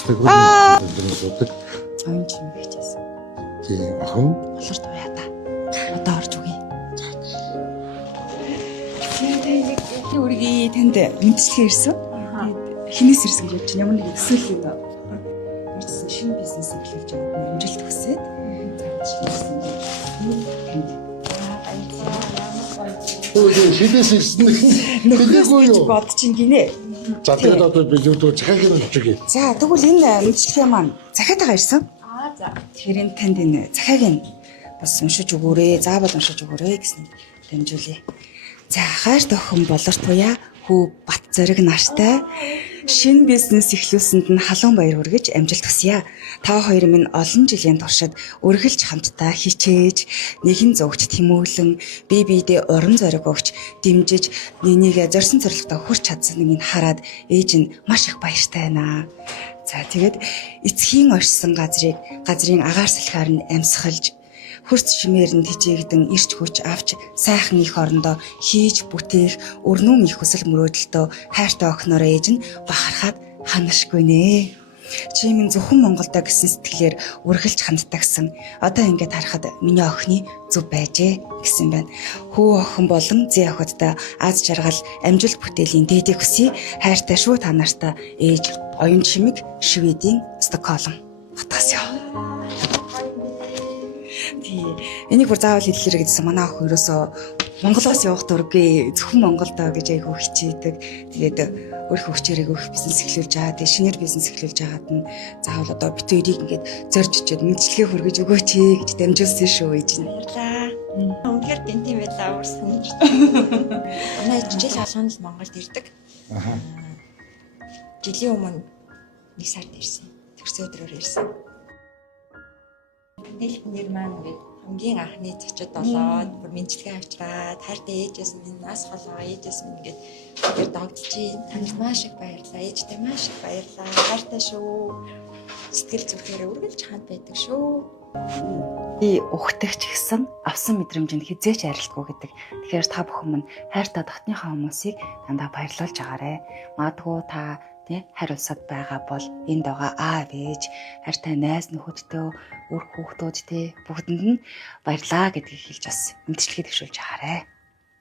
Стэгүүл Оюун чимэг хийжсэн. тийм охин Болор туяа та. Одоо орж үгүй. Үргэлж танд мэдчилгээ ирсэн. Хинээс ирсэн гэж бодож ямар нэг төсөөл юм аа. Орчсон шинэ бизнес эхлүүлж байгаа амжилт хүсээд заавал шилээс ирсэн нөхөөс гэж бод чинь гинэ. За тэгээд одоо билүүдөө захиаг нь өчгөө. За тэгвэл энэ мэдчилгээ маань захиатайгаа ирсэн. За. Тэгэхээр энэ танд энэ захиаг нь бас уншиж өгөөрэй. Заавал уншиж өгөөрэй гэсэн дамжуулъя. За хайртай охин болор туяа хүү бат зориг нартай шинэ бизнес эхлүүлсэнд нь халуун баяр хүргэж амжилт хүсье. Та хоёр минь олон жилийн туршид үргэлж хамтдаа хичээж, нэгэн зөвгт тэмүүлэн, бие биедээ урам зориг өгч, дэмжиж, нэгнийгээ зорьсон зорилготой хүрч чадсаныг нь хараад ээж нь маш их баяртай байна. За тэгээд эцгийн оршсон газрын агаар салхиар нь амьсгалж хөрц шимээр нь хичээгдэн ирч хүч авч сайхан их орондоо хийж бүтээх өрнүүн их хүсэл мөрөөдөлтөө хайртай охиноороо ээж нь бахархаад ханашгүй нэ. Чи минь зөвхөн Монголдо гэсэн сэтгэлээр үргэлж хандтагсан. Одоо ингээд харахад миний охины зүв байжээ гэсэн байна. Хүү охин болон зээ охидтой аз жаргал амжилт бүтээлийн дээдийг хүсье. Хайртай шүү та нартай ээж оюун чимэг Шведийн Стокгольм хотоос ёо. Энийг бүр заавал хэллээрэй гэсэн манай охин ерөөсөө Монголоос явах дургүй зөвхөн Монголдоо гэж айгүй хичээдэг. Тэгээд өөрийнхөө хүчээр айгүй бизнес эхлүүлж байгаа. Тэгээд шинээр бизнес эхлүүлж байгаад нь заавал одоо бит хоёрыг ингээд зорж ичээд мэдчилгээ хүргэж өгөөч гэж дамжуулсан шүү ээж нь. Баярлаа. Үнэхээр гэнтийн байлаа уурсан гэж. Манай жижиг алганд л Монголд ирдэг. Жилийн өмнө нэг сард ирсэн. Төрсөн өдрөөр ирсэн. Нэлбнэр маань ингээд хамгийн анхны зочид болоод бүр мэдчилгээ авчраад хайртай ээжээс минь нас болоо ээжээс минь ингээд тэр догдчихин танд маш их баярлалаа ээжтэй маш их баярлалаа хайртай шүү сэтгэл зүрхээр үргэлж ханд байдаг шүү. Би ухтагч гэсэн авсан мэдрэмжинд хизээч арилдаггүй гэдэг. Тэгэхээр та бүхэн минь хайртай дотныхаа хүмүүсийг дандаа баярлуулж агаарэ. Магадгүй та хайр улсад байгаа бол энд байгаа аав ээж, хайртай найз нөхөдтэй, үр хүүхдүүд бүгдэнд нь баярлаа гэдгийг хэлж бас мэдчилгээ төвшүүлж агаарэ.